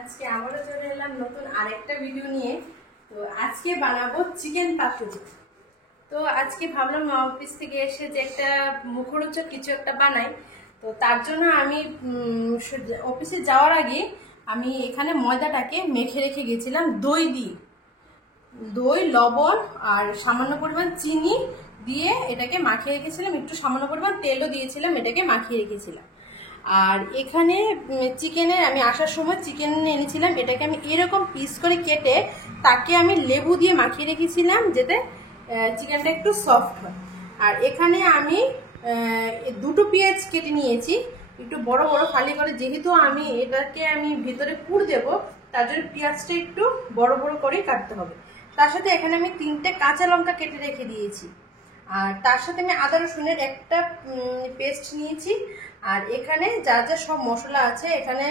আজকে আবারও চলে এলাম নতুন আরেকটা ভিডিও নিয়ে। তো আজকে বানাবো চিকেন পাতুরি। তো আজকে ভাবলাম অফিস থেকে এসে যে একটা মুখরোচক কিছু একটা বানাই। তো তার জন্য আমি অফিসে যাওয়ার আগে আমি এখানে ময়দাটাকে মেখে রেখে গেছিলাম দই দিয়ে। দই, লবণ আর সামান্য পরিমাণ চিনি দিয়ে এটাকে মাখিয়ে রেখেছিলাম, একটু সামান্য পরিমাণ তেলও দিয়েছিলাম, এটাকে মাখিয়ে রেখেছিলাম। আর এখানে চিকেনের আমি আসার সময় চিকেন এনেছিলাম, এটাকে আমি এরকম পিস করে কেটে তাকে আমি লেবু দিয়ে মাখিয়ে রেখেছিলাম যাতে চিকেনটা একটু সফট হয়। আর এখানে আমি দুটো পেঁয়াজ কেটে নিয়েছি একটু বড় বড় ফালি করে, যেহেতু আমি এটাকে ভিতরে পুর দেবো তার জন্য পেঁয়াজটা একটু বড় বড় করেই কাটতে হবে। তার সাথে এখানে আমি 3টে কাঁচা লঙ্কা কেটে রেখে দিয়েছি। আর তার সাথে আমি আদা রসুনের একটা পেস্ট নিয়েছি। আর এখানে যা যা সব মশলা আছে, এখানে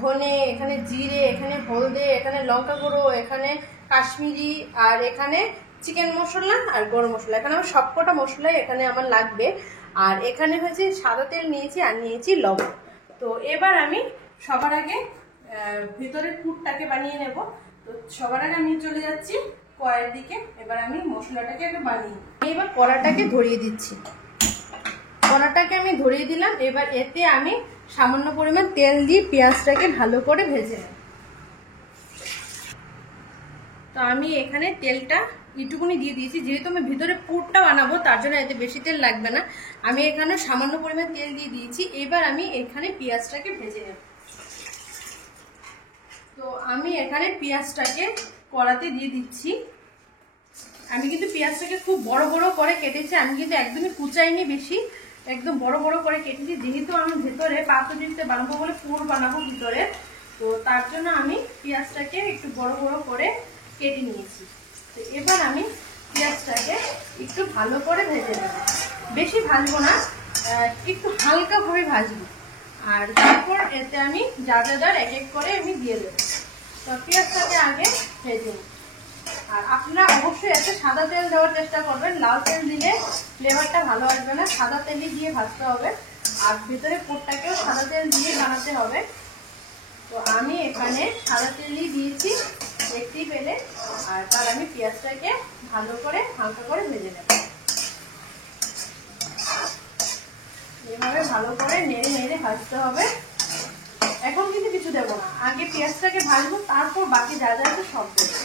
ধনে, এখানে জিরে, এখানে হলদে, এখানে লঙ্কা গুঁড়ো, এখানে কাশ্মীরি, আর এখানে চিকেন মশলা আর গরম মশলা, এখানে আমার সবকটা মশলাই এখানে আমার লাগবে। আর এখানে হচ্ছে সাদা তেল নিয়েছি আর নিয়েছি লবণ। তো এবার আমি সবার আগে ভিতরের পুরটাকে বানিয়ে নেব। তো সবার আগে আমি চলে যাচ্ছি কড়াইয়ের দিকে। এবার আমি মশলাটাকে একটু বানিয়ে এবার কড়াটাকে ধরিয়ে দিচ্ছি। কড়াটাকে আমি ধরিয়ে দিলাম। এবার এতে আমি সামান্য পরিমাণ তেল দিয়ে পেঁয়াজটাকে ভালো করে ভেজে নেব। তো আমি এখানে তেলটা এইটুকুনি দিয়ে দিয়েছি, যেহেতু আমি ভিতরে পুরটা বানাবো তার জন্য এতে বেশি তেল লাগবে না। আমি এখানে সামান্য পরিমাণ তেল দিয়ে দিয়েছি। এবার আমি এখানে পেঁয়াজটাকে ভেজে নেব। তো আমি এখানে পেঁয়াজটাকে কড়াতে দিয়ে দিচ্ছি। আমি কিন্তু পেঁয়াজটাকে খুব বড় বড় করে কেটেছি, আমি কিন্তু একদমই কুচাইনি বেশি, একদম বড় বড় করে কেটেছি, যেহেতু আমি ভেতরে পাতুরিতে বানাবো বলে পুর বানাবো ভিতরে। তো তার জন্য আমি পেঁয়াজটাকে একটু বড় বড় করে কেটে নিয়েছি। তো এবার আমি পেঁয়াজটাকে একটু ভালো করে ভেজে নেব, বেশি ভাজবো না, একটু হালকাভাবে ভাজবো। আর তারপর এতে আমি যা যা এক এক করে আমি দিয়ে দেবো। তো পেঁয়াজটাকে আগে ভেজে নিই। আর আপনারা অবশ্যই এতে সাদা তেল দেওয়ার চেষ্টা করবেন, লাল তেল দিলে ফ্লেভারটা ভালো আসবে না, সাদা তেলই দিয়ে ভাজতে হবে। আর ভিতরে পুরটাকেও সাদা তেল দিয়ে বানাতে হবে। তো আমি এখানে সাদা তেলই দিয়েছি একটি পেলে। আর তার আমি পেঁয়াজটাকে ভালো করে হালকা করে ভেজে নেব। এভাবে ভালো করে নেড়ে নেড়ে ভাজতে হবে। এখন কিন্তু কিছু দেবো না, আগে পেঁয়াজটাকে ভাজবো, তারপর বাকি যা যা আছে সব দেবো।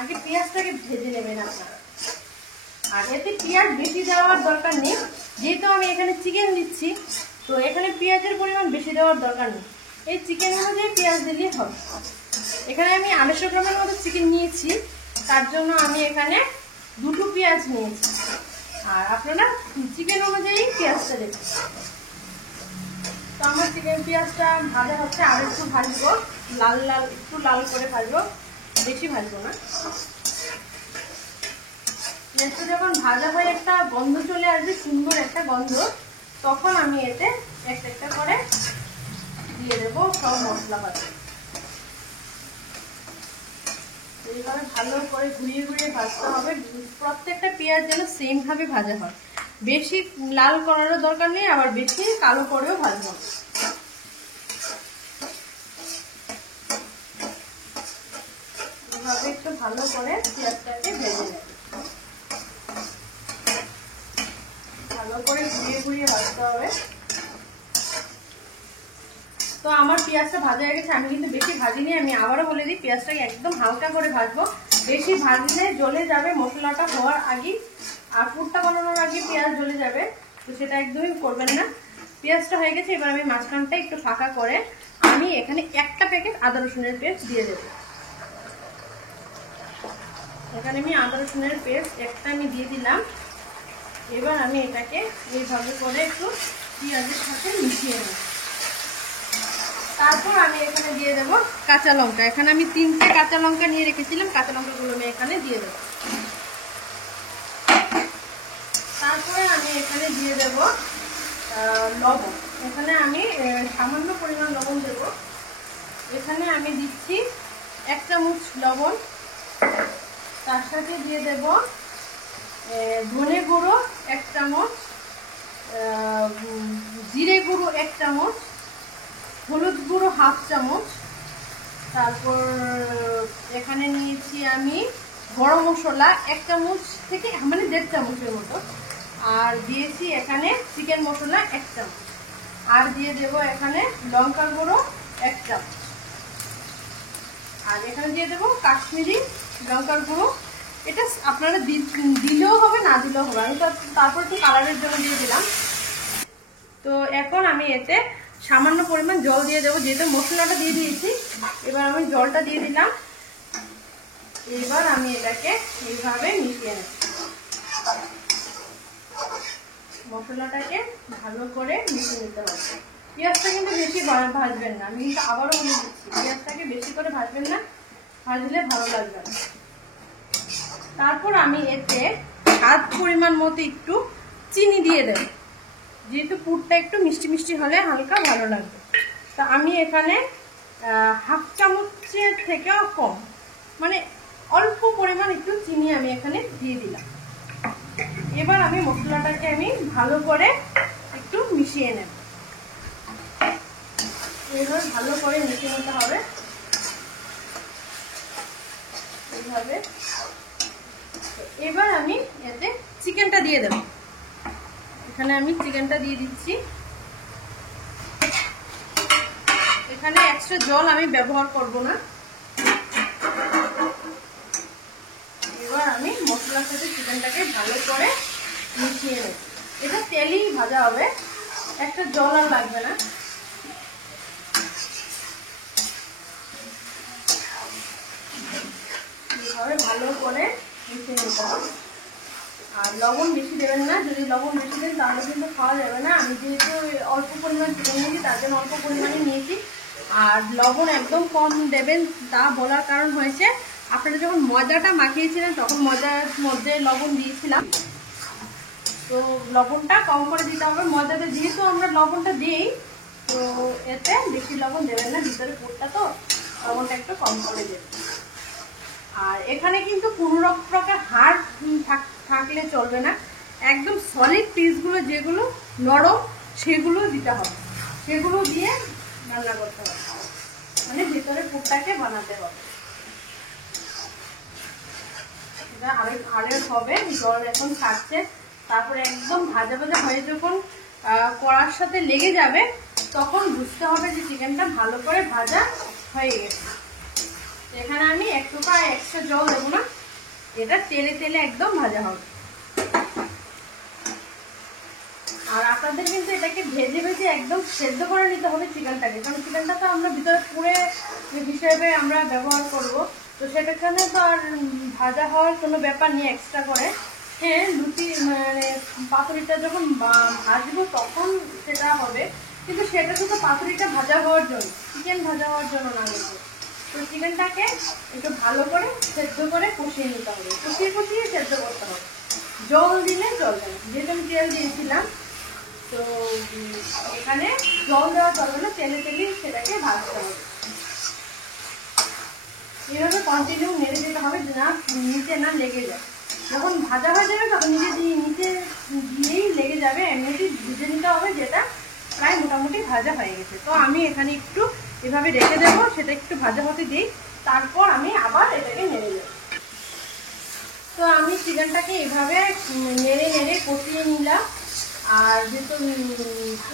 আগে পেঁয়াজটাকে ভেজে নেবেন আপনারা। আর এতে পেঁয়াজ বেশি দেওয়ার দরকার নেই, যেহেতু আমি এখানে চিকেন দিচ্ছি। তো এখানে পেঁয়াজের পরিমাণ বেশি দেওয়ার দরকার নেই, এই চিকেন অনুযায়ী পেঁয়াজ দিলেই হবে। এখানে আমি 250 গ্রামের মতো চিকেন নিয়েছি, তার জন্য আমি এখানে 2টো পেঁয়াজ নিয়েছি। আর আপনারা চিকেন অনুযায়ী পেঁয়াজটা দেবেন। তো আমার চিকেন পেঁয়াজটা ভাজা হচ্ছে, আর একটু ভাজবো, লাল লাল একটু লাল করে ভাজবো, বেশি ভাজবো না। পেঁয়াজটা যখন ভাজা হয়ে একটা গন্ধ চলে আসবে, সুন্দর একটা গন্ধ, তখন আমি এতে একটা একটা করে দিয়ে দেবো সব মশলাপাতি। এইভাবে ভালো করে ঘুরিয়ে ঘুরিয়ে ভাজতে হবে, প্রত্যেকটা পেঁয়াজ যেন সেম ভাবে ভাজা হয়। বেশি লাল করারও দরকার নেই, আবার বেশি কালো করেও ভাজবো। এইভাবে একটু ভালো করে পেঁয়াজটাকে ভেজে নেব, ভালো করে ঘুরিয়ে ঘুরিয়ে ভাজতে হবে। তো আমার পেঁয়াজটা ভাজা হয়ে গেছে, আমি কিন্তু বেশি ভাজিনি। আমি আবারও বলে দিই, পেঁয়াজটাকে একদম হালকা করে ভাজবো, বেশি ভাজলে জ্বলে যাবে মশলাটা হওয়ার আগে, আর পুরটা বানানোর আগে পেঁয়াজ জ্বলে যাবে, তো সেটা একদমই করবেন না। পেঁয়াজটা হয়ে গেছে, এবার আমি মাঝখানটা একটু ফাঁকা করে আমি এখানে একটা প্যাকেট আদা রসুনের পেস্ট দিয়ে দেবো। এখানে আমি আদা রসুনের পেস্ট একটা আমি দিয়ে দিলাম। এবার আমি এটাকে এইভাবে করে একটু পেঁয়াজের সাথে মিশিয়ে নেব। তারপর আমি এখানে দিয়ে দেবো কাঁচা লঙ্কা। এখানে আমি 3টে কাঁচা লঙ্কা নিয়ে রেখেছিলাম, কাঁচা লঙ্কাগুলো আমি এখানে দিয়ে দেবো। তারপরে আমি এখানে দিয়ে দেব লবণ। এখানে আমি সামান্য পরিমাণ লবণ দেব। এখানে আমি দিচ্ছি 1 চামচ লবণ। তার সাথে দিয়ে দেব ধনে গুঁড়ো 1 চামচ, জিরে গুঁড়ো 1 চামচ, হলুদ গুঁড়ো 1/2 চামচ, তারপর এখানে নিয়েছি আমি গরম মশলা 1 চামচ থেকে মানে 1.5 চামচের মতো, আর দিয়েছি এখানে চিকেন মশলা 1 চামচ, আর দিয়ে দেব এখানে লঙ্কার গুঁড়ো 1 চামচ, আর এখানে দিয়ে দেবো কাশ্মীরি লঙ্কার গুঁড়ো। এটা আপনারা দিলেও হবে না দিলেও হবে, আমি তারপর একটু কালারের জন্য দিয়ে দিলাম। তো এখন আমি এতে সামান্য পরিমাণ জল দিয়ে দেবো, যেহেতু মশলাটা দিয়ে দিয়েছি। এবার আমি জলটা দিয়ে দিলাম। এবার আমি এটাকে এইভাবে মিশিয়ে নেব, মশলাটাকে ভালো করে মিশিয়ে নিতে হবে। পেঁয়াজটা কিন্তু বেশি ভাজবেন না, আমি কিন্তু আবারও বলে দিচ্ছি পেঁয়াজটাকে বেশি করে ভাজবেন না, ভাজলে ভালো লাগবে না। তারপর আমি এতে স্বাদ পরিমাণ মতো একটু চিনি দিয়ে দেব, যেহেতু পুরটা একটু মিষ্টি মিষ্টি হলে হালকা ভালো লাগবে। তো আমি এখানে 1/2 চামচের থেকেও কম, মানে অল্প পরিমাণ একটু চিনি আমি এখানে দিয়ে দিলাম। এবার আমি মশলাটাকে আমি ভালো করে একটু মিশিয়ে নেব, এবার ভালো করে মিশিয়ে নিতে হবে এইভাবে। এবার আমি এতে চিকেনটা দিয়ে দেব, এখানে আমি চিকেনটা দিয়ে দিচ্ছি। এখানে এক্সট্রা জল আমি ব্যবহার করব না। এবার আমি মশলার সাথে চিকেনটাকে ভালো করে মিশিয়ে নেব। এটা তেলেই ভাজা হবে, একটা জল আর লাগবে না। এইভাবে ভালো করে মিশিয়ে নিতে হবে। আর লবণ বেশি দেবেন না, যদি লবণ বেশি দেন তাহলে কিন্তু খাওয়া যাবে না। আমি যেহেতু অল্প পরিমাণ চিকেন নিয়েছি তার জন্য অল্প পরিমাণে নিয়েছি। আর লবণ একদম কম দেবেন তা বলার কারণ হয়েছে, আপনারা যখন ময়দাটা মাখিয়েছিলেন তখন ময়দার মধ্যে লবণ দিয়েছিলাম, তো লবণটা কম করে দিতে হবে। ময়দাতে যেহেতু আমরা লবণটা দিই, তো এতে বেশি লবণ দেবেন না, ভিতরে পুরটা তো লবণটা একটু কম করে দেবেন। আর এখানে কিন্তু কোনো প্রকার হাড় থাকলে চলবে না, একদম সলিড পিসগুলো যেগুলো নরম সেগুলো দিতে হবে, সেগুলো দিয়ে রান্না করতে হবে, মানে ভিতরে পুরটাকে বানাতে হবে। এটা আরেক হবে, জল এখন ছাড়ছে। তারপরে একদম ভাজা ভাজা হয়ে যখন কড়ার সাথে লেগে যাবে তখন বুঝতে হবে যে চিকেনটা ভালো করে ভাজা হয়ে গেছে। এখানে আমি 1 টোপা এক্সট্রা জল দেবো না, এটা তেলে তেলে একদম ভাজা হবে। আর আপনাদের কিন্তু এটাকে ভেজে ভেজে একদম সেদ্ধ করে নিতে হবে চিকেনটাকে, কারণ চিকেনটা তো আমরা ভিতরে পুরে হিসেবে আমরা ব্যবহার করব, তো সেটাখানে তো আর ভাজা হওয়ার কোনো ব্যাপার নেই এক্সট্রা করে। হ্যাঁ, লুচি মানে পাতুরিটা যখন ভাজবো তখন সেটা হবে, কিন্তু সেটা শুধু পাতুরিটা ভাজা হওয়ার জন্য, চিকেন ভাজা হওয়ার জন্য না কিন্তু। তো চিকেনটাকে একটু ভালো করে সেদ্ধ করে কষিয়ে নিতে হবে, কষিয়ে কষিয়ে সেদ্ধ করতে হবে। জল দিলে চলবে না, যেহেতু আমি তেল দিয়েছিলাম, তো এখানে জল দেওয়া চলবে না, তেলে তেলে সেটাকে ভাজতে হবে। এইভাবে কন্টিনিউ নেড়ে দিতে হবে, না নিচে না লেগে যায়। যখন ভাজা হয়ে যাবে তখন নিচে দিয়েই লেগে যাবে, এমনিতেই ভেজে নিতে হবে, যেটা প্রায় মোটামুটি ভাজা হয়ে গেছে। তো আমি এখানে একটু এভাবে রেখে দেবো, সেটা একটু ভাজা হতে দিই, তারপর আমি আবার এটাকে নেড়ে দেবো। তো আমি চিকেনটাকে এভাবে নেড়ে নেড়ে কষিয়ে নিলাম। আর যেহেতু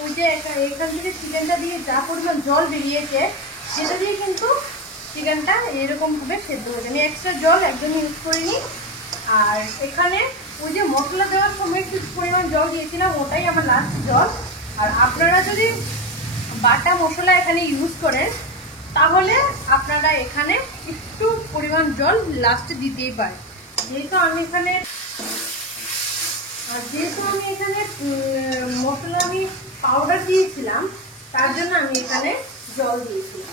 ওই যে এখান থেকে চিকেনটা দিয়ে যা পরিমাণ জল বেরিয়েছে সেটা দিয়ে কিন্তু চিকেনটা এরকমভাবে সেদ্ধ হয়েছে, আমি এক্সট্রা জল একদমই ইউজ করিনি। আর এখানে ওই যে মশলা দেওয়ার সময় কিছু পরিমাণ জল দিয়েছিলাম, ওটাই আমার লাস্ট জল। আর আপনারা যদি বাটা মশলা এখানে ইউজ করেন তাহলে আপনারা এখানে একটু পরিমাণ জল লাস্টে দিতেই পারেন। যেহেতু আমি এখানে মশলা আমি পাউডার দিয়েছিলাম, তার জন্য আমি এখানে জল দিয়েছিলাম।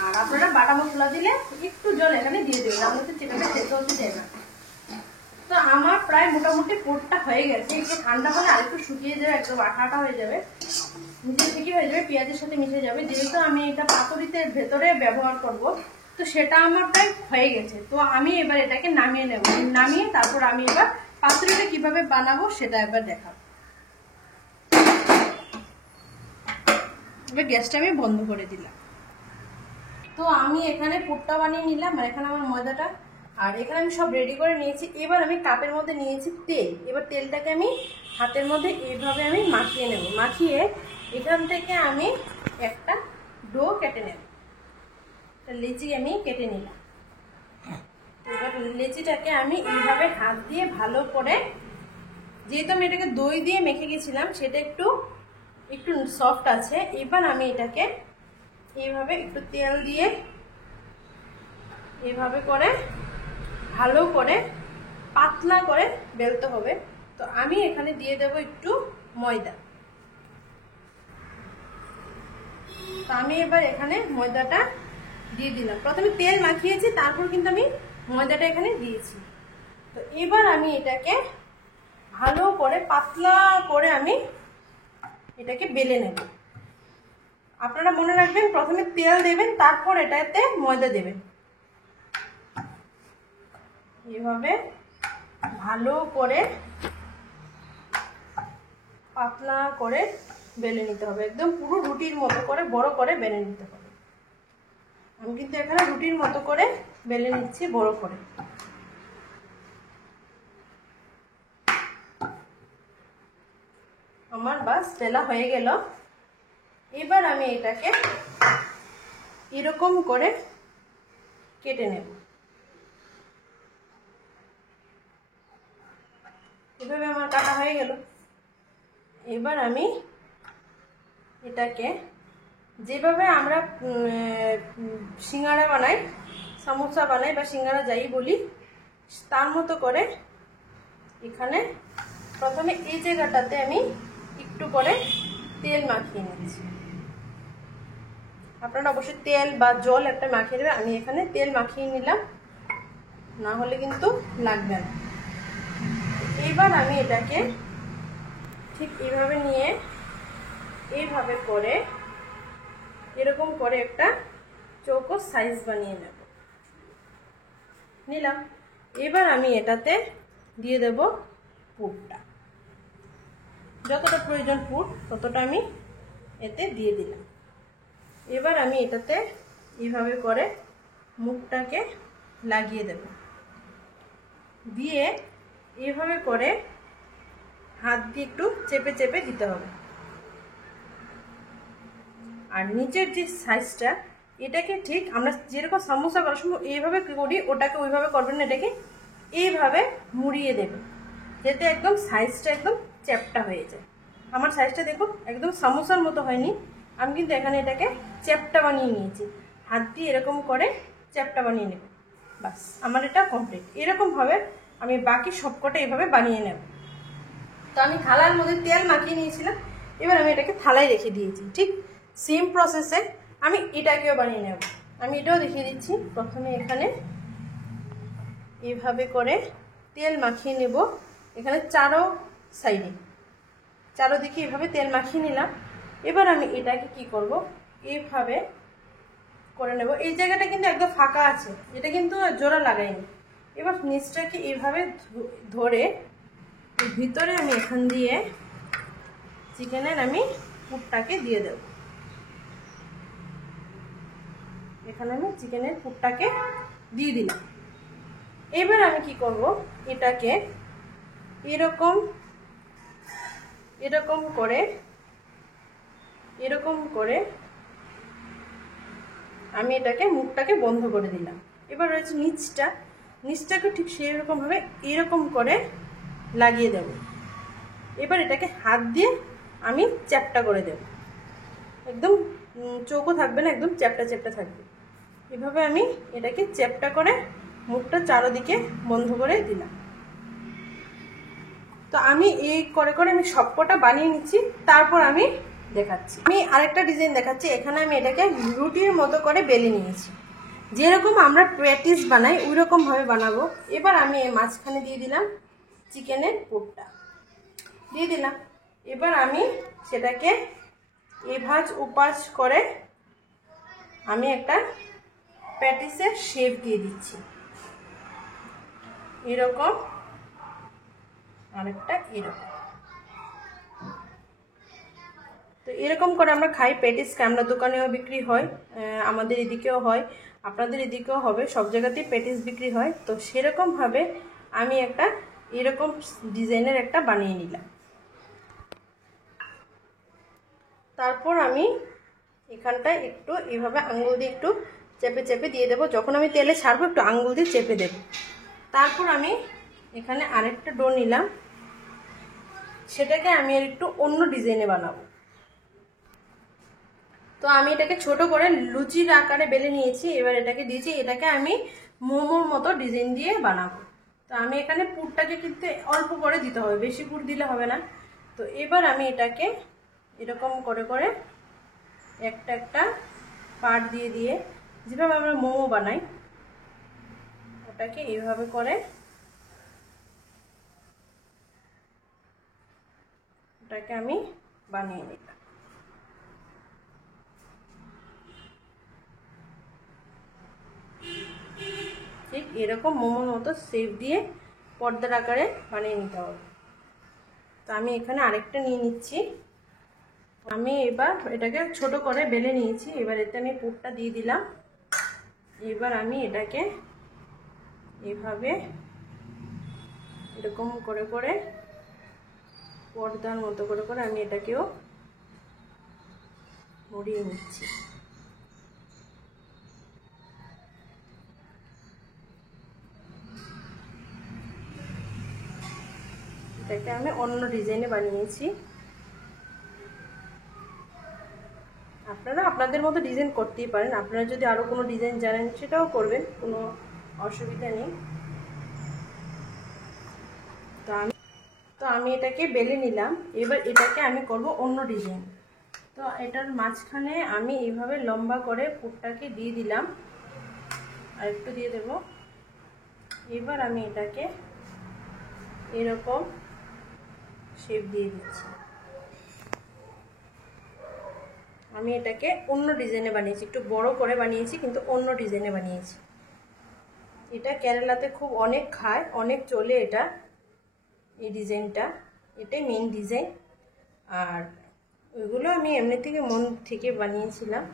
আর আপনারা বাটা মশলা দিলে একটু জল এখানে দিয়ে দেবেন, আমরা তো চিকেনটা সেদ্ধ হতে চাই না। তো আমার প্রায় মোটামুটি পোটটা হয়ে গেছে, একটু ঠান্ডা হলে আরেকটু শুকিয়ে যাবে, একদম আঠা আঠা হয়ে যাবে, নিচে থেকে হয়ে যাবে, পেঁয়াজের সাথে মিশে যাবে। যেহেতু আমি এটা পাতুরিতে ভেতরে ব্যবহার করব, তো সেটা আমার প্রায় হয়ে গেছে। তো আমি এবার এটাকে নামিয়ে নেব, নামিয়ে তারপর আমি এবার পাতুরিটা কিভাবে বানাবো সেটা এবার দেখাবো। এবার গ্যাসটা আমি বন্ধ করে দিলাম। তো তো আমি এখানে পুরটা বানিয়ে নিলাম, আর এখানে আমার ময়দাটা, আর এখানে আমি সব রেডি করে নিয়েছি। এবার আমি কাপের মধ্যে নিয়েছি তেল। এবার তেলটাকে আমি হাতের মধ্যে এইভাবে আমি মাখিয়ে নেব। মাখিয়ে এখান থেকে আমি একটা ডো কেটে নেব। লেচি আমি কেটে নিলাম। এবার লেচিটাকে আমি এইভাবে হাত দিয়ে ভালো করে, যেহেতু আমি এটাকে দই দিয়ে মেখে গেছিলাম সেটা একটু একটু সফট আছে। এবার আমি এটাকে এইভাবে একটু তেল দিয়ে এইভাবে করে ভালো করে পাতলা করে বেলতে হবে। তো আমি এখানে দিয়ে দেব একটু ময়দা। তো আমি এবার এখানে ময়দাটা দিয়ে দিলাম। প্রথমে তেল মাখিয়েছি, তারপর কিন্তু আমি ময়দাটা এখানে দিয়েছি। তো এবার আমি এটাকে ভালো করে পাতলা করে আমি এটাকে বেলে নেব। আপনারা মনে রাখবেন প্রথমে তেল দেবেন, তারপর এটাতে ময়দা দেবেন। এভাবে ভালো করে পাতলা করে বেলে নিতে হবে, একদম পুরো রুটির মতো করে বড় করে বেলে নিতে হবে। আমি কিন্তু এখানে রুটির মতো করে বেলে নিচ্ছি বড় করে। আমার বাস বেলা হয়ে গেল। এবার আমি এটাকে এরকম করে কেটে নেব। এভাবে আমার কাটা হয়ে গেল। এবার আমি এটাকে যেভাবে আমরা সিঙ্গারা বানাই, সমোসা বানাই বা সিঙ্গারা যাই বলি, তার মতো করে এখানে প্রথমে এই জায়গাটাতে আমি একটু করে তেল মাখিয়ে নিচ্ছি। আপনারা অবশ্যই তেল বা জল একটা মাখিয়ে দেবেন। আমি এখানে তেল মাখিয়ে নিলাম, না হলে কিন্তু লাগবে না। এইবার আমি এটাকে ঠিক এইভাবে নিয়ে এইভাবে করে এরকম করে একটা চৌকো সাইজ বানিয়ে নিলাম। এবার আমি এটাতে দিয়ে দেব পুরটা। যতটা প্রয়োজন পুর ততটা আমি এতে দিয়ে দিলাম। এবার আমি এটাতে এইভাবে করে মুখটাকে লাগিয়ে দেব। দিয়ে এইভাবে করে হাত দিয়ে একটু চেপে চেপে দিতে হবে। আর নিচের যে সাইজটা, এটাকে ঠিক আমরা যেরকম সমোসা করার সময় এইভাবে করি, ওটাকে ওইভাবে করবেন না, এটাকে এইভাবে মুড়িয়ে দেবেন, যাতে একদম সাইজটা একদম চ্যাপটা হয়ে যায়। আমার সাইজটা দেখুন একদম সমোসার মতো হয়নি, আমি কিন্তু এখানে এটাকে চ্যাপটা বানিয়ে নিয়েছি। হাত দিয়ে এরকম করে চ্যাপটা বানিয়ে নেব। বাস আমার এটা কমপ্লিট। এরকমভাবে আমি বাকি সবকটা এইভাবে বানিয়ে নেব। তো আমি থালার মধ্যে তেল মাখিয়ে নিয়েছিলাম, এবার আমি এটাকে থালায় রেখে দিয়েছি। ঠিক সেম প্রসেসে আমি এটাকেও বানিয়ে নেব। আমি এটাও দেখিয়ে দিচ্ছি। প্রথমে এখানে এইভাবে করে তেল মাখিয়ে নেব, এখানে চারোদিকে এইভাবে তেল মাখিয়ে নিলাম। এবার আমি এটাকে কি করব, এইভাবে করে নেব। এই জায়গাটা কিন্তু একদম ফাঁকা আছে, এটা কিন্তু জোড়া লাগাইনি। এবার নিচটাকে এইভাবে ধরে ভিতরে আমি এখান দিয়ে চিকেনের আমি পুরটাকে দিয়ে দেব। এখানে আমি চিকেনের পুরটাকে দিয়ে দিলাম। এবার আমি কি করব, এটাকে এরকম করে আমি এটাকে মুখটাকে বন্ধ করে দিলাম। এবার রয়েছে নিচটাকে ঠিক সেই রকম ভাবে এরকম করে লাগিয়ে দেব। এবার এটাকে হাত দিয়ে আমি চ্যাপটা করে দেব, একদম চৌকো থাকবে না, একদম চ্যাপটা চ্যাপটা থাকবে। এভাবে আমি এটাকে চ্যাপটা করে মুখটা চারোদিকে বন্ধ করে দিলাম। তো আমি এই করে করে আমি সবকটা বানিয়ে নিচ্ছি, তারপর আমি দেখাচ্ছি। আমি আরেকটা ডিজাইন দেখাচ্ছি। এখানে আমি এটাকে রুটির মতো করে বেলে নিয়েছি, যেরকম আমরা প্যাটিস বানাই ওই রকম ভাবে বানাবো। এবার আমি এই মাঝখানে দিয়ে দিলাম চিকেনের পুরটা, দিয়ে দিলাম। এবার আমি সেটাকে এভাজ ওপাশ করে আমি একটা প্যাটিসের শেপ দিয়ে দিচ্ছি, এরকম আরেকটা এরকম। তো এরকম করে আমরা খাই প্যাটিস, আমরা দোকানেও বিক্রি হয়, আমাদের এদিকেও হয়, আপনাদের এদিকেও হবে, সব জায়গাতেই প্যাটিস বিক্রি হয়। তো সেরকমভাবে আমি একটা এরকম ডিজাইনের একটা বানিয়ে নিলাম। তারপর আমি এখানটায় একটু এইভাবে আঙুল দিয়ে একটু চেপে চেপে দিয়ে দেবো। যখন আমি তেলে ছাড়বো একটু আঙুল দিয়ে চেপে দেব। তারপর আমি এখানে আরেকটা ডো নিলাম, সেটাকে আমি আর একটু অন্য ডিজাইনে বানাবো। তো আমি এটাকে ছোট করে লুচির আকারে বেলে নিয়েছি। এবার এটাকে দিয়েছি, এটাকে আমি মোমোর মতো ডিজাইন দিয়ে বানাবো। তো আমি এখানে পুরটাকে কিন্তু অল্প করে দিতে হবে, বেশি পুর দিলে হবে না। তো এবার আমি এটাকে এরকম করে করে একটা একটা পার্ট দিয়ে দিয়ে যেভাবে আমরা মোমো বানাই ওটাকে এইভাবে করে ওটাকে আমি বানিয়ে নিলাম। ঠিক এরকম মোমোর মতো শেপ দিয়ে পর্দার আকারে বানিয়ে নিতে হবে। তো আমি এখানে আরেকটা নিয়ে নিচ্ছি। আমি এবার এটাকে ছোট করে বেলে নিয়েছি। এবার এতে আমি পুরটা দিয়ে দিলাম। এবার আমি এটাকে এভাবে এরকম করে করে পর্দার মতো করে করে আমি এটাকেও মুড়িয়ে নিচ্ছি। এটাকে আমি অন্য ডিজাইনে বানিয়েছি। আপনারা আপনাদের মতো ডিজাইন করতেই পারেন। আপনারা যদি আরো কোনো ডিজাইন জানেন সেটাও করবেন, কোনো অসুবিধা নেই। তো আমি এটাকে বেলে নিলাম। এবার এটাকে আমি করব অন্য ডিজাইন। তো এটার মাঝখানে আমি এইভাবে লম্বা করে পুরটাকে দিয়ে দিলাম, আর একটু দিয়ে দেব। এবার আমি এটাকে এরকম শেপ দিয়ে দিচ্ছি। আমি এটাকে অন্য ডিজাইনে বানিয়েছি, একটু বড় করে বানিয়েছি, কিন্তু অন্য ডিজাইনে বানিয়েছি। এটা কেরালাতে খুব অনেক খায়, অনেক চলে এটা, এই ডিজাইনটা, এটাই মেইন ডিজাইন। আর ওইগুলো আমি এমনি থেকে মন থেকে বানিয়েছিলাম।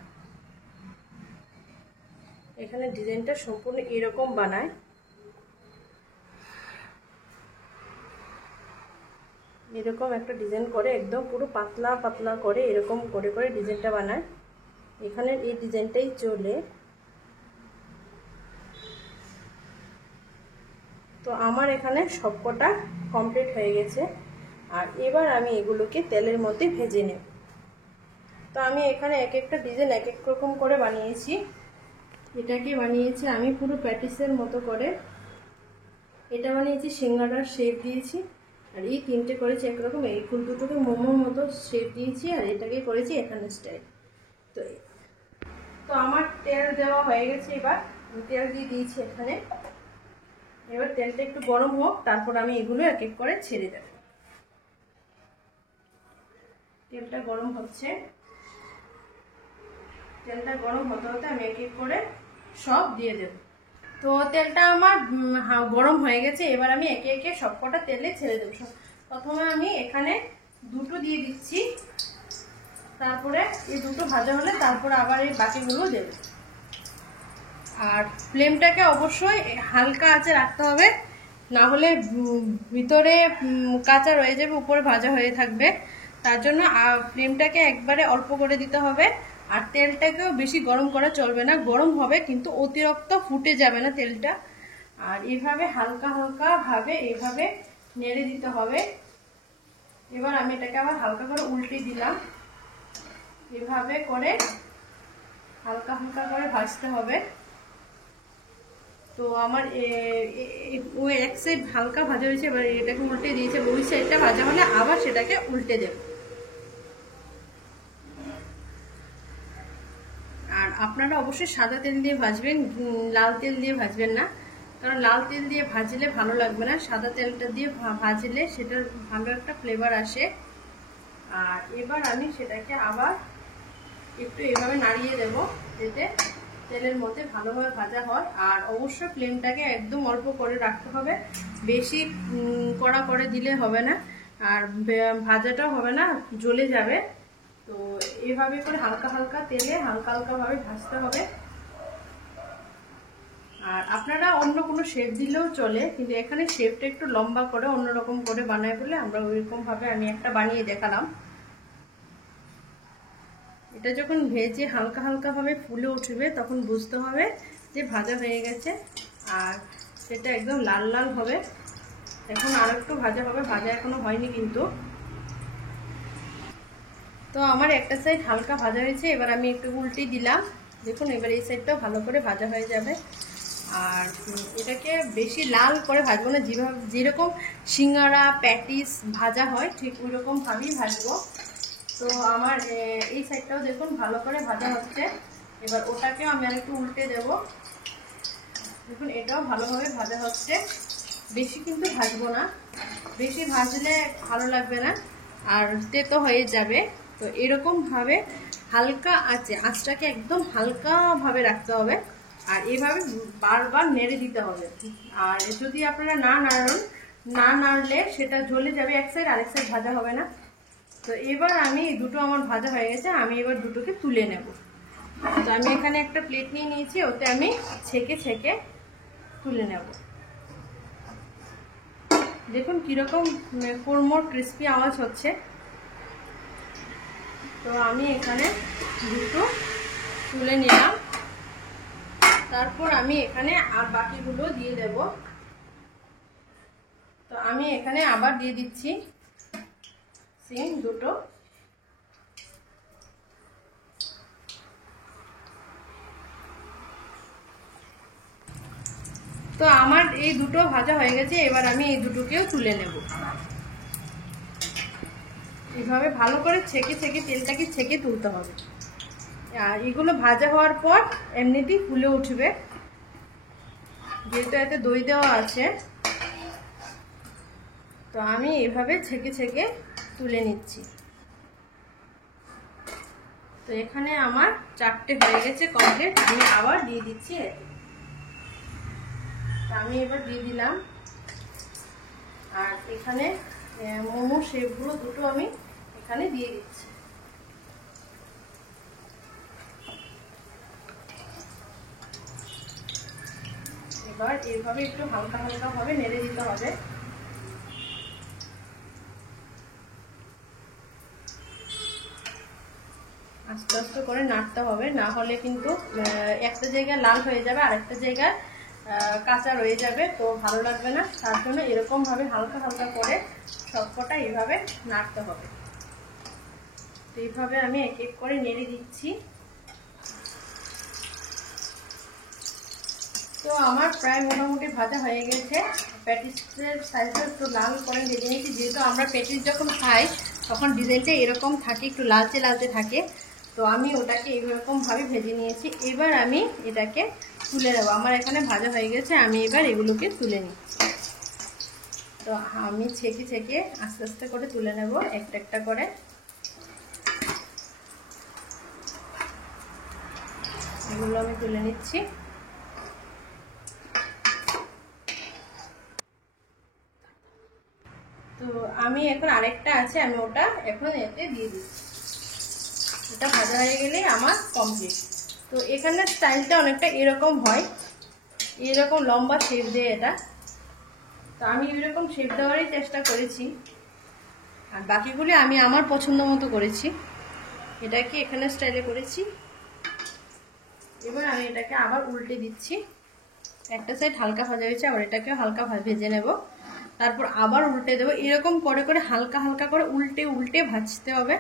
এখানে ডিজাইনটা সম্পূর্ণ এরকম বানায়। এরকম একটা ডিজাইন করে একদম পুরো পাতলা পাতলা করে এরকম করে করে ডিজাইনটা বানায়। এখানে এই ডিজাইনটাই চলে। তো আমার এখানে সবকটা কমপ্লিট হয়ে গেছে। আর এবার আমি এগুলোকে তেলের মধ্যে ভেজে নেব। তো আমি এখানে এক একটা ডিজাইন এক এক রকম করে বানিয়েছি। এটাকে বানিয়েছি আমি পুরো প্যাটিসের মতো করে, এটা বানিয়েছি সিঙ্গাড়ার শেপ দিয়েছি, আর এই তিনটে করেছি একরকম, এই ফুল দুটোকে মোমোর মতো শেপ দিয়েছি, আর এটাকে করেছি এখানে স্টাইল। তো আমার তেল দেওয়া হয়ে গেছে। এবার তেল দিয়ে দিয়েছি এখানে। এবার তেলটা একটু গরম হোক, তারপর আমি এগুলো এক এক করে ছেড়ে দেব। তেলটা গরম হচ্ছে। তেলটা গরম হতে হতে আমি এক এক করে সব দিয়ে দেব। তো তেলটা আমার গরম হয়ে গেছে। এবার আমি একে একে সবকটা তেলে ছেড়ে দেব। প্রথমে আমি এখানে দুটো দিয়ে দিচ্ছি, তারপরে এই দুটো ভাজা হলে তারপরে আবার এই বাকিগুলো দেব। আর ফ্লেমটাকে অবশ্যই হালকা আঁচে রাখতে হবে, না হলে ভিতরে কাঁচা রয়ে যাবে, উপরে ভাজা হয়ে থাকবে। তার জন্য ফ্লেমটাকে একবারে অল্প করে দিতে হবে। আর তেলটাকেও বেশি গরম করা চলবে না, গরম হবে কিন্তু অতিরিক্ত ফুটে যাবে না তেলটা। আর এইভাবে হালকা হালকা ভাবে এইভাবে নেড়ে দিতে হবে। এবার আমি এটাকে আবার হালকা করে উল্টে দিলাম। এভাবে করে হালকা হালকা করে ভাজতে হবে। তো আমার ওই এক সাইড হালকা ভাজা হয়েছে, এবার এটাকে উল্টে দিয়েছে। ওই সাইডটা ভাজা হলে আবার সেটাকে উল্টে দেব। আর আপনারা অবশ্যই সাদা তেল দিয়ে ভাজবেন, লাল তেল দিয়ে ভাজবেন না, কারণ লাল তেল দিয়ে ভাজলে ভালো লাগবে না। সাদা তেলটা দিয়ে ভাজলে সেটার ভালো একটা ফ্লেভার আসে। আর এবার আমি সেটাকে আবার একটু এভাবে নাড়িয়ে দেব, যাতে তেলের মধ্যে ভালোভাবে ভাজা হয়। আর অবশ্যই ফ্লেমটাকে একদম অল্প করে রাখতে হবে, বেশি কড়া করে দিলে হবে না, আর ভাজাটাও হবে না, জ্বলে যাবে। তো এইভাবে করে হালকা হালকা তেলে হালকা হালকাভাবে ভাজতে হবে। আর আপনারা অন্য কোনো শেপ দিলেও চলে, কিন্তু এখানে শেপটা একটু লম্বা করে অন্যরকম করে বানায় বলে আমরা ওইরকমভাবে আমি একটা বানিয়ে দেখালাম। এটা যখন ভেজে হালকা হালকাভাবে ফুলে উঠবে তখন বুঝতে হবে যে ভাজা হয়ে গেছে, আর সেটা একদম লাল লাল হবে। এখন আর একটু ভাজা হবে, ভাজা এখনো হয়নি কিন্তু। তো আমার একটা সাইড হালকা ভাজা হয়েছে, এবার আমি একটু উল্টে দিলাম। দেখুন এবার এই সাইডটাও ভালো করে ভাজা হয়ে যাবে। আর এটাকে বেশি লাল করে ভাজবো না, যেরকম সিঙ্গারা প্যাটিস ভাজা হয় ঠিক ওই রকমভাবেই ভাজবো। তো আমার এই সাইডটাও দেখুন ভালো করে ভাজা হচ্ছে। এবার ওটাকেও আমি আরেকটু উল্টে দেব। দেখুন এটাও ভালোভাবে ভাজা হচ্ছে। বেশি কিন্তু ভাজবো না, বেশি ভাজলে ভালো লাগবে না আর তেতো হয়ে যাবে। তো এরকমভাবে হালকা আঁচটাকে একদম হালকাভাবে রাখতে হবে, আর এভাবে বারবার নেড়ে দিতে হবে। আর যদি আপনারা না নাড়লে সেটা জ্বলে যাবে এক সাইড, আরেক সাইড ভাজা হবে না। তো এবার আমি দুটো আমার ভাজা হয়ে গেছে, আমি এবার দুটোকে তুলে নেব। তো আমি এখানে একটা প্লেট নিয়ে নিয়েছি, ওতে আমি ছেঁকে তুলে নেব। দেখুন কিরকম কোরমোর ক্রিস্পি আওয়াজ হচ্ছে। তো আমি এখানে দুটো তুলে নিলাম, তারপর আমি এখানে আর বাকিগুলো দিয়ে দেব। তো আমি এখানে আবার দিয়ে দিচ্ছি সিম দুটো। তো আমার এই দুটো ভাজা হয়ে গেছে, এবার আমি এই দুটোকেও তুলে নেব। এইভাবে ভালো করে ছেঁকে তেলটাকে ছেঁকে তুলতে হবে। আর এগুলো ভাজা হওয়ার পর এমনিতেই ফুলে উঠবে, যেহেতু এতে দই দেওয়া আছে। তো আমি এইভাবে ছেঁকে তুলে নিচ্ছি। তো এখানে আমার 4টে হয়ে গেছে কমপ্লিট। আমি আবার দিয়ে দিচ্ছি। আমি এবার দিয়ে দিলাম। আর এখানে মোমো শেপগুলো দুটো আমি এখানে দিয়ে দিচ্ছি। এবার এইভাবে একটু হালকা ভাবে নেড়ে দিতে হবে। আস্তে আস্তে করে নাড়তে হবে, না হলে কিন্তু একটা জায়গায় লাল হয়ে যাবে আর একটা জায়গায় কাঁচা রয়ে যাবে, তো ভালো লাগবে না। তার জন্য এরকম ভাবে হালকা করে সবকটা এইভাবে নাড়তে হবে। তো এইভাবে আমি এক এক করে নেড়ে দিচ্ছি। তো আমার প্রায় মোটামুটি ভাজা হয়ে গেছে। প্যাটিসের সাইজটা একটু লাল করে ভেজে নিয়েছি, যেহেতু আমরা প্যাটিস যখন খাই তখন ডিজাইনটা এরকম থাকে, একটু লালচে থাকে। তো আমি ওটাকে এইরকমভাবে ভেজে নিয়েছি। এবার আমি এটাকে তুলে নেবো। আমার এখানে ভাজা হয়ে গেছে, আমি এবার এগুলোকে তুলে নিচ্ছি। তো আমি ছেঁকে আস্তে আস্তে করে তুলে নেব একটা করে। এগুলো আমি তুলে নিচ্ছি। তো আমি এখন আরেকটা আছে, আমি ওটা এখন এতে দিয়ে দিচ্ছি। এটা ভাজা হয়ে গেলেই আমার কমপ্লিট। তো এখানে স্টাইলটা অনেকটা এরকম হয়, এরকম লম্বা শেপ দেয় এটা। তো আমি এরকম শেপ দেওয়ারই চেষ্টা করেছি, আর বাকিগুলি আমি আমার পছন্দ মতো করেছি। এটাকে এখানে স্টাইলে করেছি। এবার আমি এটাকে আবার উল্টে দিচ্ছি। একটা সাইড হালকা ভাজা হয়েছে, আবার এটাকেও হালকা ভেজে নেব। তারপর আবার উল্টে দেবো। এরকম করে হালকা করে উল্টে ভাজতে হবে।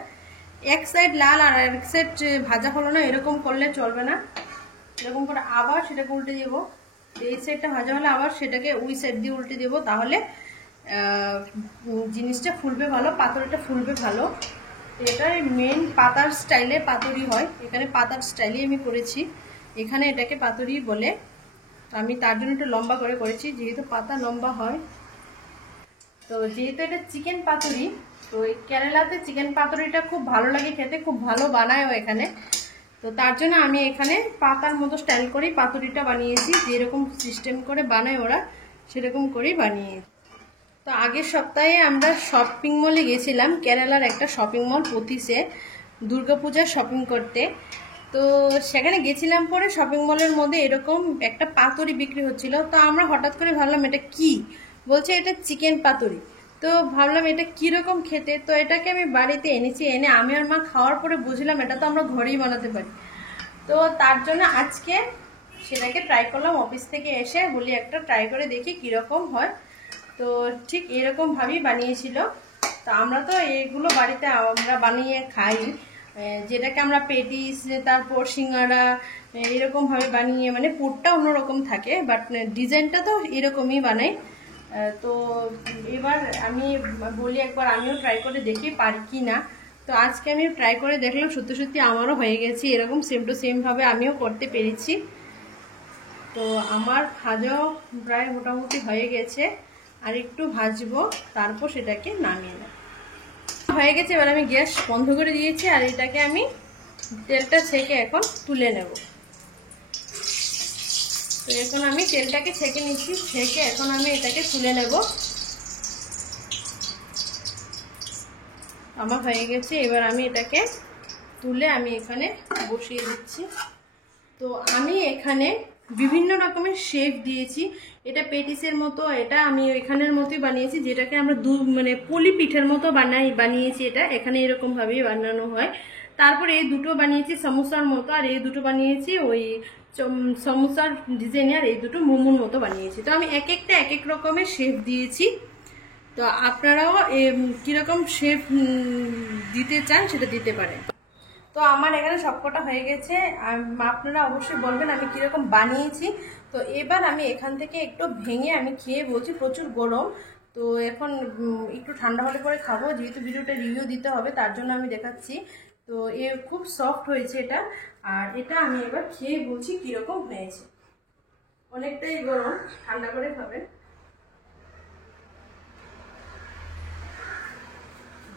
এক সাইড লাল আর এক সাইড ভাজা হলো না, এরকম করলে চলবে না। এরকম করে আবার সেটাকে উল্টে দেব। এই সাইডটা ভাজা হলে আবার সেটাকে ওই সাইড দিয়ে উল্টে দেব, তাহলে জিনিসটা ফুলবে ভালো, পাতুরিটা ফুলবে ভালো। এটাই মেন পাতার স্টাইলে পাতুরি হয়। এখানে পাতার স্টাইলে আমি করেছি, এখানে এটাকে পাতুরি বলে। আমি তার জন্য একটু লম্বা করে করেছি, যেহেতু পাতা লম্বা হয়। তো যেহেতু এটা চিকেন পাতুরি, তো এই কেরালাতে চিকেন পাতুরিটা খুব ভালো লাগে খেতে, খুব ভালো বানায়ও এখানে। তো তার জন্য আমি এখানে পাতার মতো স্টাইল করেই পাতুরিটা বানিয়েছি, যেরকম সিস্টেম করে বানায় ওরা সেরকম করেই বানিয়েছি। তো আগের সপ্তাহে আমরা শপিং মলে গেছিলাম, কেরালার একটা শপিং মল পথিসে। দুর্গাপূজা শপিং করতে। তো সেখানে গেছিলাম, পরে শপিং মলের মধ্যে এরকম একটা পাতুরি বিক্রি হচ্ছিল। তো আমরা হঠাৎ করে ভাবলাম এটা কি, বলছে এটা চিকেন পাতুরি। তো ভাবলাম এটা কিরকম খেতে। তো এটাকে আমি বাড়িতে এনেছি, এনে আমি আর মা খাওয়ার পরে বুঝলাম এটা তো আমরা ঘরেই বানাতে পারি। তো তার জন্য আজকে সেটাকে ট্রাই করলাম। অফিস থেকে এসে বলি একটা ট্রাই করে দেখি কিরকম হয়। তো ঠিক এরকম ভাবেই বানিয়েছিল। তো আমরা তো এগুলো বাড়িতে আমরা বানিয়ে খাই, যেটাকে আমরা পেটিস, তারপর সিঙ্গাড়া এরকমভাবে বানিয়ে, মানে পুরটা অন্যরকম থাকে বাট ডিজাইনটা তো এরকমই বানাই। তো এবার আমি বলি একবার আমিও ট্রাই করে দেখি পারি কি না। তো আজকে আমি ট্রাই করে দেখলাম, সত্যি সত্যি আমারও হয়ে গেছে এরকম সেম টু সেম ভাবে আমিও করতে পেরেছি। তো আমার ভাজাও প্রায় মোটামুটি হয়ে গেছে, আর একটু ভাজবো, তারপর সেটাকে নামিয়ে নেব। হয়ে গেছে, এবার আমি গ্যাস বন্ধ করে দিয়েছি, আর এটাকে আমি তেলটা ছেঁকে এখন তুলে নেব। তো এখন আমি তেলটাকে ছেঁকে নিচ্ছি, ছেঁকে এখন আমি এটাকে তুলে নেব। আমার হয়ে গেছে, এবার আমি এটাকে তুলে আমি এখানে বসিয়ে দিচ্ছি। তো আমি এখানে বিভিন্ন রকমের শেপ দিয়েছি। এটা পেটিসের মতো, এটা আমি এখানের মতোই বানিয়েছি, যেটাকে আমরা মানে পুলি পিঠের মতো বানিয়েছি। এটা এখানে এরকম ভাবেই বানানো হয়। তারপরে এই দুটো বানিয়েছি সমোসার মতো, আর এই দুটো বানিয়েছি ওই সমোসার ডিজাইনে, আর এই দুটো মোমোর মতো বানিয়েছি। তো আমি এক একটা এক এক রকমের শেপ দিয়েছি। তো আপনারাও কিরকম শেপ দিতে চান সেটা দিতে পারেন। তো আমার এখানে সবকটা হয়ে গেছে, আপনারা অবশ্যই বলবেন আমি কিরকম বানিয়েছি। তো এবার আমি এখান থেকে একটু ভেঙে আমি খেয়ে বলছি, প্রচুর গরম। তো এখন একটু ঠান্ডা হলে পরে খাবো, যেহেতু ভিডিওটা রিভিউ দিতে হবে তার জন্য আমি দেখাচ্ছি। তো খুব সফট হয়েছে এটা, আর এটা আমি এবার খেয়ে বলছি কিরকম হয়েছে। অনেকটাই গরম, ঠান্ডা করে খাবেন।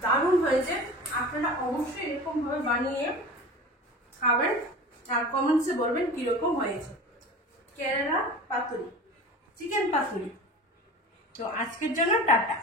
দারুণ হয়েছে, আপনারা অবশ্যই এরকম ভাবে বানিয়ে খাবেন, আর কমেন্টসে বলবেন কিরকম হয়েছে। কেরালা পাতুরি, চিকেন পাতুরি। তো আজকের জন্য টাটা।